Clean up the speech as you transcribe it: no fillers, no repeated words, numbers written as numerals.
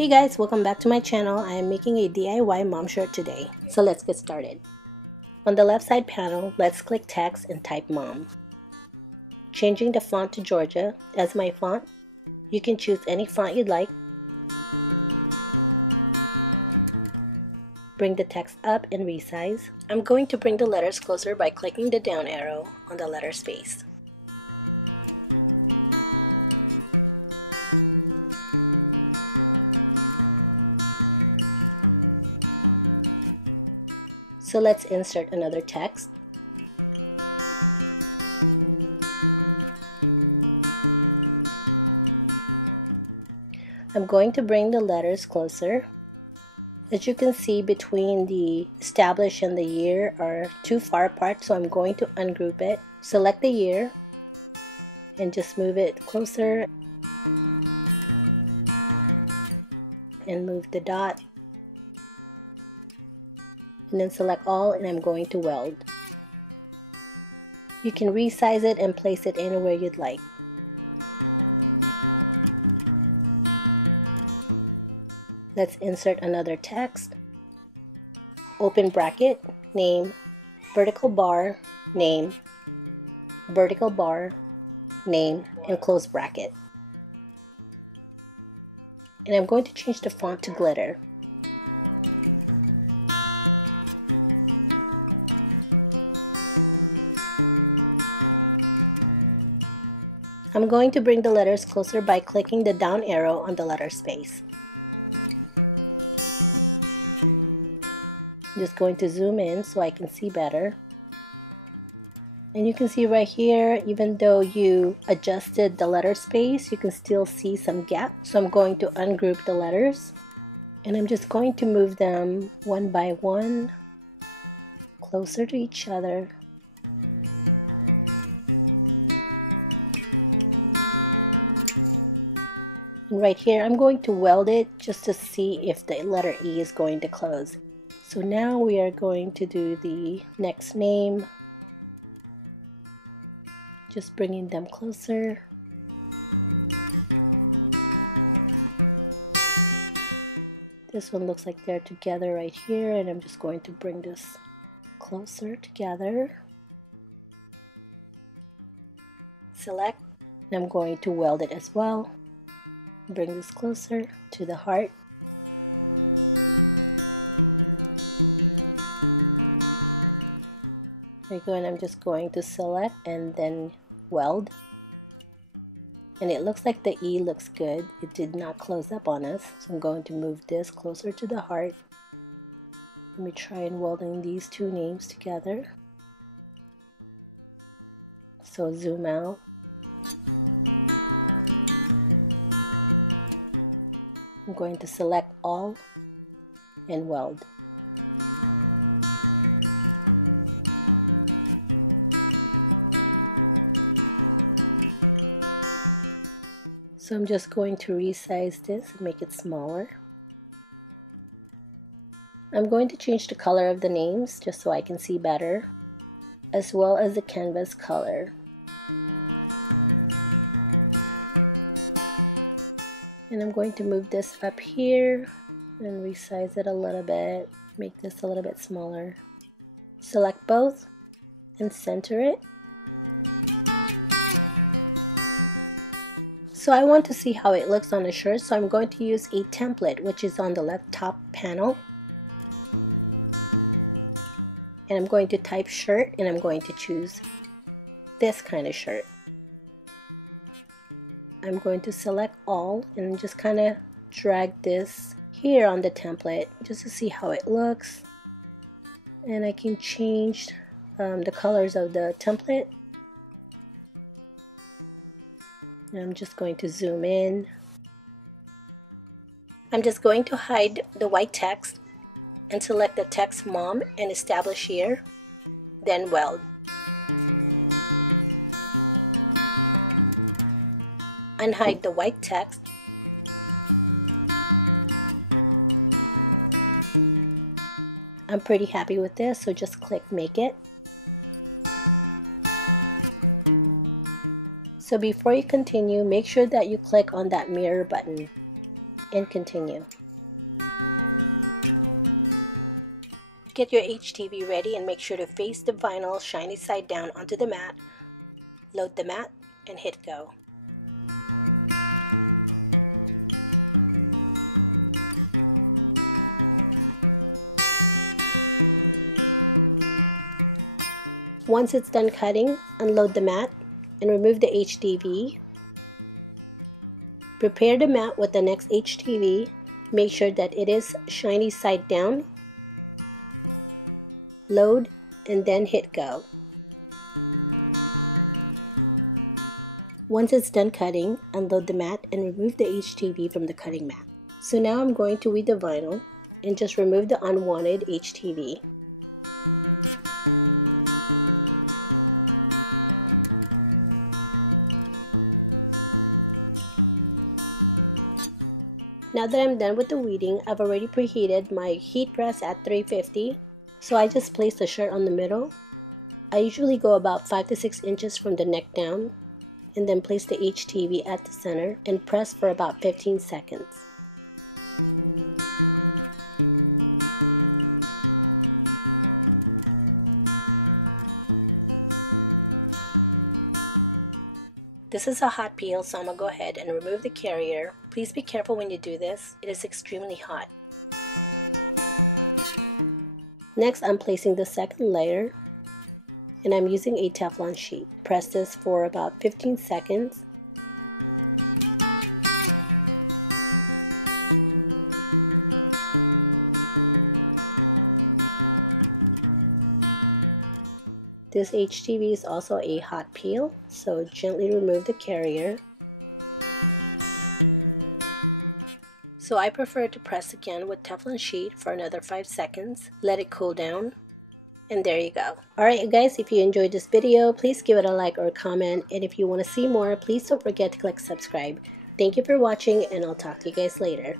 Hey guys, welcome back to my channel. I am making a DIY mom shirt today. So let's get started. On the left side panel, let's click text and type mom. Changing the font to Georgia as my font. You can choose any font you'd like. Bring the text up and resize. I'm going to bring the letters closer by clicking the down arrow on the letter space. So let's insert another text. I'm going to bring the letters closer. As you can see, between the establish and the year are too far apart, so I'm going to ungroup it. Select the year and just move it closer and move the dot. And then select all, and I'm going to weld. You can resize it and place it anywhere you'd like. Let's insert another text. Open bracket, name, vertical bar, name, vertical bar, name, and close bracket. And I'm going to change the font to glitter. I'm going to bring the letters closer by clicking the down arrow on the letter space. I'm just going to zoom in so I can see better. And you can see right here, even though you adjusted the letter space, you can still see some gap. So I'm going to ungroup the letters. And I'm just going to move them one by one, closer to each other. And right here, I'm going to weld it just to see if the letter E is going to close. So now we are going to do the next name. Just bringing them closer. This one looks like they're together right here, and I'm just going to bring this closer together. Select, and I'm going to weld it as well. Bring this closer to the heart. There you go, and I'm just going to select and then weld. And it looks like the E looks good. It did not close up on us. So I'm going to move this closer to the heart. Let me try and welding these two names together. So zoom out. I'm going to select all and weld. So I'm just going to resize this and make it smaller. I'm going to change the color of the names just so I can see better, as well as the canvas color. And I'm going to move this up here and resize it a little bit, make this a little bit smaller. Select both and center it. So I want to see how it looks on the shirt, so I'm going to use a template, which is on the left top panel. And I'm going to type shirt, and I'm going to choose this kind of shirt. I'm going to select all and just kind of drag this here on the template just to see how it looks. And I can change the colors of the template. And I'm just going to zoom in. I'm just going to hide the white text and select the text mom and establish here, then weld. Unhide the white text. I'm pretty happy with this, so just click make it. So before you continue, make sure that you click on that mirror button. and continue. Get your HTV ready and make sure to face the vinyl shiny side down onto the mat. Load the mat and hit go. Once it's done cutting, unload the mat and remove the HTV. Prepare the mat with the next HTV. Make sure that it is shiny side down. Load and then hit go. Once it's done cutting, unload the mat and remove the HTV from the cutting mat. So now I'm going to weed the vinyl and just remove the unwanted HTV. Now that I'm done with the weeding, I've already preheated my heat press at 350. So I just place the shirt on the middle. I usually go about 5 to 6 inches from the neck down, and then place the HTV at the center and press for about 15 seconds. This is a hot peel, so I'm going to go ahead and remove the carrier. Please be careful when you do this. It is extremely hot. Next, I'm placing the second layer, and I'm using a Teflon sheet. Press this for about 15 seconds. This HTV is also a hot peel, so gently remove the carrier. So I prefer to press again with Teflon sheet for another 5 seconds, let it cool down, and there you go. Alright you guys, if you enjoyed this video, please give it a like or a comment, and if you want to see more, please don't forget to click subscribe. Thank you for watching, and I'll talk to you guys later.